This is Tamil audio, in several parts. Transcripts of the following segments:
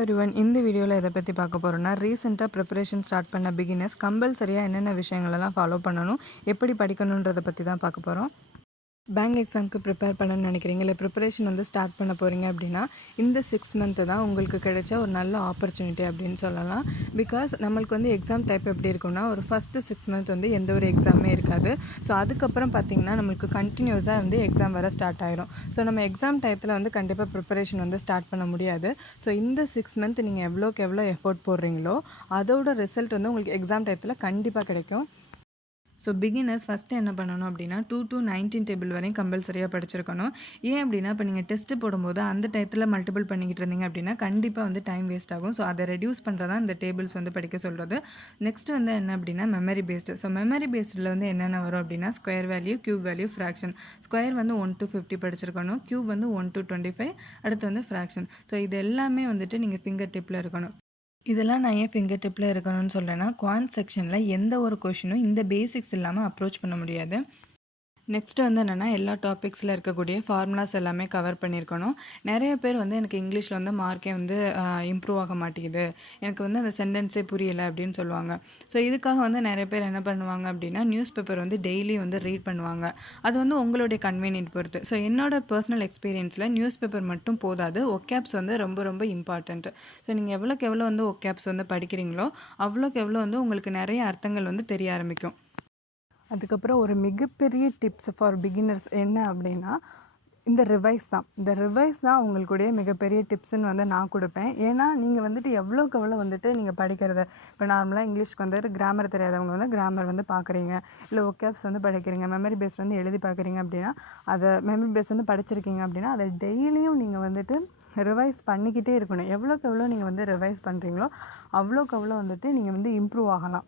எவ்ரிவன், இந்த வீடியோவில் எதை பற்றி பார்க்க போகிறோன்னா, ரீசெண்டாக ப்ரிப்பரேஷன் ஸ்டார்ட் பண்ண பிகினர்ஸ் கம்பல்சரியாக என்னென்ன விஷயங்களெல்லாம் ஃபாலோ பண்ணணும், எப்படி படிக்கணுன்றதை பற்றி தான் பார்க்க போகிறோம். பேங்க் எக்ஸாமுக்கு ப்ரிப்பேர் பண்ணணும்னு நினைக்கிறீங்க, இல்லை ப்ரிப்பரேஷன் ஸ்டார்ட் பண்ண போகிறீங்க அப்படின்னா, இந்த 6 மந்த்து தான் உங்களுக்கு கிடைச்ச ஒரு நல்ல ஆப்பர்ச்சுனிட்டி அப்படின்னு சொல்லலாம். பிகாஸ் நம்மளுக்கு எக்ஸாம் டைப் எப்படி இருக்குன்னா, ஒரு ஃபஸ்ட்டு 6 மந்த் எந்த ஒரு எக்ஸாமே இருக்காது. ஸோ அதுக்கப்புறம் பார்த்திங்கன்னா நம்மளுக்கு கண்டினியூஸாக எக்ஸாம் வர ஸ்டார்ட் ஆயிரும். ஸோ நம்ம எக்ஸாம் டயத்தில் கண்டிப்பாக ப்ரிப்பரேஷன் ஸ்டார்ட் பண்ண முடியாது. ஸோ இந்த 6 மந்த் நீங்கள் எவ்வளோக்கு எவ்வளோ எஃபோர்ட் போடுறீங்களோ அதோட ரிசல்ட் உங்களுக்கு எக்ஸாம் டயத்தில் கண்டிப்பாக கிடைக்கும். ஸோ பிகினர்ஸ் ஃபஸ்ட்டு என்ன பண்ணணும் அப்படின்னா 2 to 19 டேபிள் வரையும் கம்பல்சரியாக படிச்சிருக்கணும். ஏன் அப்படின்னா, இப்போ நீங்கள் டெஸ்ட்டு போடும்போது அந்த டயத்தில் மல்டிபிள் பண்ணிக்கிட்டு இருந்தீங்க அப்படின்னா கண்டிப்பாக டைம் வேஸ்ட் ஆகும். ஸோ அதை ரெடியூஸ் பண்ணுறதா இந்த டேபிள்ஸ் படிக்க சொல்கிறது. நெக்ஸ்ட்டு என்ன அப்படின்னா மெமரி பேஸ்டு. ஸோ மெமரி பேஸ்டில் என்னென்ன வரும் அப்படின்னா, square value, cube value, fraction. Square 1 to 50 படிச்சிருக்கணும். Cube 1 to 25. அடுத்து ஃப்ராக்ஷன். ஸோ இது எல்லாமே நீங்கள் ஃபிங்கர் டிப்பில் இருக்கணும். இதெல்லாம் நான் ஏன் ஃபிங்கர் டிப்பில் இருக்கணும்னு சொல்கிறேன்னா, குவான்ட் செக்ஷனில் எந்த ஒரு கொஷினும் இந்த பேசிக்ஸ் இல்லாமல் அப்ரோச் பண்ண முடியாது. நெக்ஸ்ட்டு என்னென்னா, எல்லா டாபிக்ஸில் இருக்கக்கூடிய ஃபார்முலாஸ் எல்லாமே கவர் பண்ணியிருக்கணும். நிறைய பேர் எனக்கு இங்கிலீஷில் மார்க்கே இம்ப்ரூவ் ஆக மாட்டேங்குது, எனக்கு அந்த சென்டென்ஸே புரியலை அப்படின்னு சொல்லுவாங்க. ஸோ இதுக்காக நிறைய பேர் என்ன பண்ணுவாங்க அப்படின்னா, நியூஸ் பேப்பர் டெய்லி ரீட் பண்ணுவாங்க. அது உங்களுடைய கன்வீனியன்ட் பொறுத்து. ஸோ என்னோட பர்சனல் எக்ஸ்பீரியன்ஸில் நியூஸ் பேப்பர் மட்டும் போதாது, ஒகேப்ஸ் ரொம்ப ரொம்ப இம்பார்ட்டண்ட். ஸோ நீங்கள் எவ்வளோக்கு எவ்வளோ ஒகேப்ஸ் படிக்கிறீங்களோ அவ்வளோக்கு எவ்வளோ உங்களுக்கு நிறைய அர்த்தங்கள் தெரிய ஆரம்பிக்கும். அதுக்கப்புறம் ஒரு மிகப்பெரிய டிப்ஸ் ஃபார் பிகினர்ஸ் என்ன அப்படின்னா, இந்த ரிவைஸ் தான் உங்களுடைய மிகப்பெரிய டிப்ஸ்ன்னு நான் கொடுப்பேன். ஏன்னா நீங்கள் எவ்வளோக்கு எவ்வளோ நீங்கள் படிக்கிறத, இப்போ நார்மலாக இங்கிலீஷ்க்கு கிராமர் தெரியாதவங்க கிராமர் பார்க்குறீங்க, இல்லை ஒகேப்ஸ் படிக்கிறீங்க, மெமரி பேஸ் எழுதி பார்க்குறீங்க அப்படின்னா, அதை மெமரி பேஸ் படிச்சிருக்கீங்க அப்படின்னா அதை டெய்லியும் நீங்கள் ரிவைஸ் பண்ணிக்கிட்டே இருக்கணும். எவ்வளோக்கு எவ்வளோ நீங்கள் ரிவைஸ் பண்ணுறீங்களோ அவ்வளோக்கு அவ்வளோ நீங்கள் இம்ப்ரூவ் ஆகலாம்.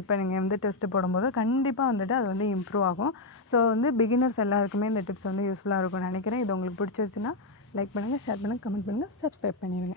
இப்போ நீங்கள் டெஸ்ட்டு போடும்போது கண்டிப்பாக அது இம்ப்ரூவ் ஆகும். ஸோ பிகினர்ஸ் எல்லாருக்குமே இந்த டிப்ஸ் யூஸ்ஃபுல்லாக இருக்கும்னு நினைக்கிறேன். இது உங்களுக்கு பிடிச்சிருச்சுன்னா லைக் பண்ணுங்கள், ஷேர் பண்ணுங்கள், கமெண்ட் பண்ணுங்கள், சப்ஸ்கிரைப் பண்ணிடுங்க.